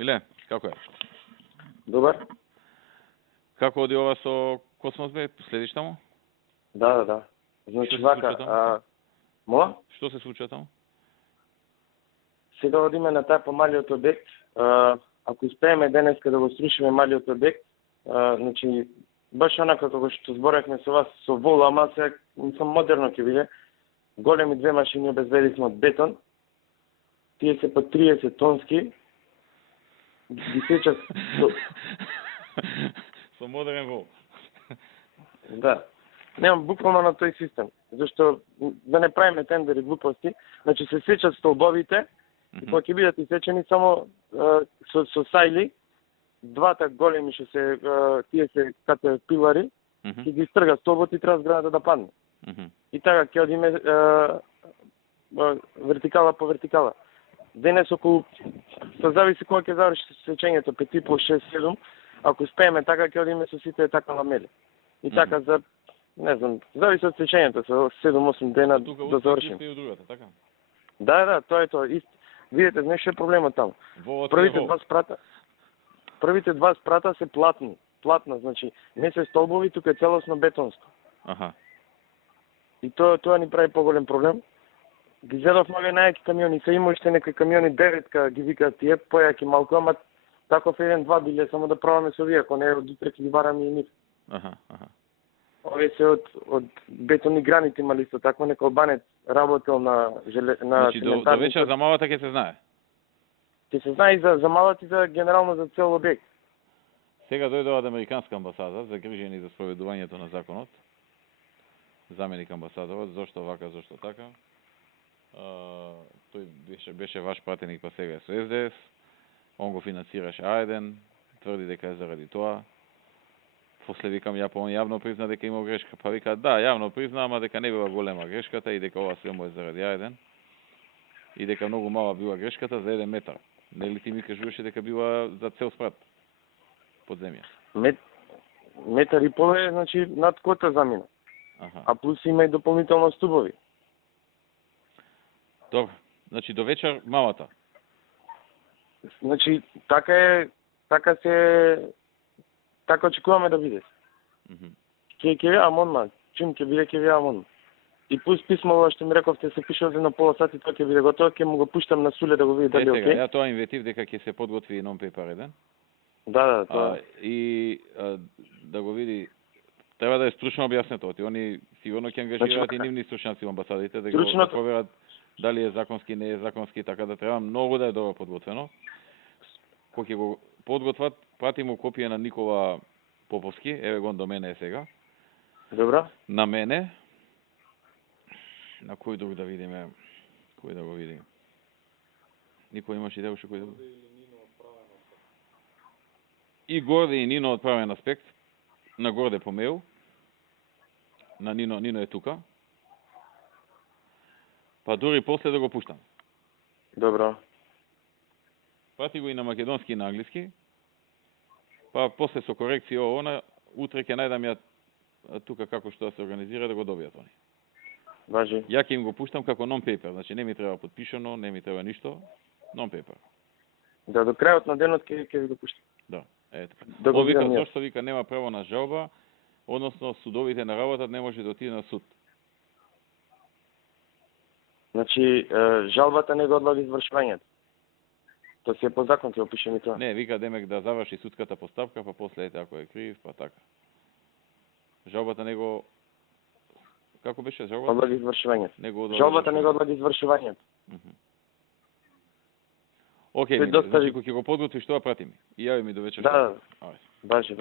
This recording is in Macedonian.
Миле, како е? Добар? Како оди ова со Космос Б? Следиш таму? Да. Значи Што се вака, случува таму? моја? Што се случува таму? Сега одиме на тај помалиот објект. Ако успееме денеска да го срушиме малиот објект, значи баш онака како што зборевме со вас со вола, ама сега мислам модерно ќе биде. Големи две машини обезбедивме од бетон. Тие се по 30 тонски. Ги сечат со модерен вол. Да. Немам буквално на тој систем, зашто да не правиме тендери глупости, значи се сечат столбовите и кога ќе бидат исечени само со сајли, двата големи што се тие се кате пилари, ќе ги стрга столбот и треба зградата да падне. И така ќе одиме вертикала по вертикала. Денес околу, се зависи кога ќе заврши сечењето, 5,5, 6, 7, ако успееме така ќе одиме со сите така ламели. И така за, не знам, зависи од сечењето, со 7-8 дена да завршим. И другата, така? Да, тоа е тоа. Видите, знаеш што е проблемот таму? Првите два спрата се платни. Платна, значи, не се столбови, тука е целосно бетонско. Аха. И тоа ни прави поголем проблем. Ги зедов многу најаки камиони, се има уште некои камиони 9 ги викаат тие, појаки малку, ама таков 1-2 биле само да пробаме со вие, ако не од утре ќе ги бараме и нив. Аха. Овие се од бетони граните имали исто такво, нека албанец работел на Значи до вечер за малата ќе се знае. Ќе се знае и за малата и за генерално за цел објект. Сега дојде од американска амбасада, загрижени за спроведувањето на законот. Заменик амбасадорот, зошто вака, зошто така. Тој беше ваш пратеник, па сега е со СДС. Он го финансираше А1, тврди дека е заради тоа. После викам он јавно призна дека имал грешка. Па вика да, јавно призна, ама дека не била голема грешката и дека ова се му е заради А1. И дека многу мала била грешката за 1 метар. Нели ти ми кажуваше дека била за цел спрат под земја? Метар и пол е, значи, над кота замина. Аха. А плюс има и дополнително стубови. Добро. Значи до вечер малата. Значи така очекуваме да биде. Ќе амонма, чим ќе биде ќе амонма. И плюс писмото што ми рековте се пише за на пола сати, тоа ќе биде готово, ќе му го пуштам на Суле да го види дали е окей. Ја тоа инвестив дека ќе се подготви non-paper еден. Да, тоа. Да го види, треба да е стручно објаснето, они сигурно ќе ангажираат и нивни стручњаци во амбасадите да го проверат дали е законски, не е законски, така да треба многу да е добро подготвено. Кога ќе го подготват, прати му копија на Никола Поповски, еве го до мене е сега. Добро. На мене. На кој друг да видиме? Кој да го види? Никој имаш идеја уште кој да го види? И Горде и Нино од правен аспект. На Горде по мејл. На Нино е тука. Па дури после да го пуштам. Добро. Прати го и на македонски и на англиски. Па после со корекција утре ќе најдам ја тука како што да се организира да го добијат они. Важи. Ја ќе им го пуштам како non-paper, значи не ми треба подпишано, не ми треба ништо, non-paper. Да, до крајот на денот ќе ви го пуштам. Да, ето. Да го видам ја. Зошто вика нема право на жалба, односно судовите на работа не може да отиде на суд. Значи, жалбата не го одлаги извршувањето. Тоа си е по закон, ќе опишем и тоа. Не, вика демек да заврши судската постапка, па после ете ако е крив, па така. Жалбата не го... Како беше жалбата? Одлаги извршувањето. Жалбата не го одлаги извршувањето. Океј, значи кога ќе го подготвиш тоа прати ми. И јави ми до вечер. Да. Важи.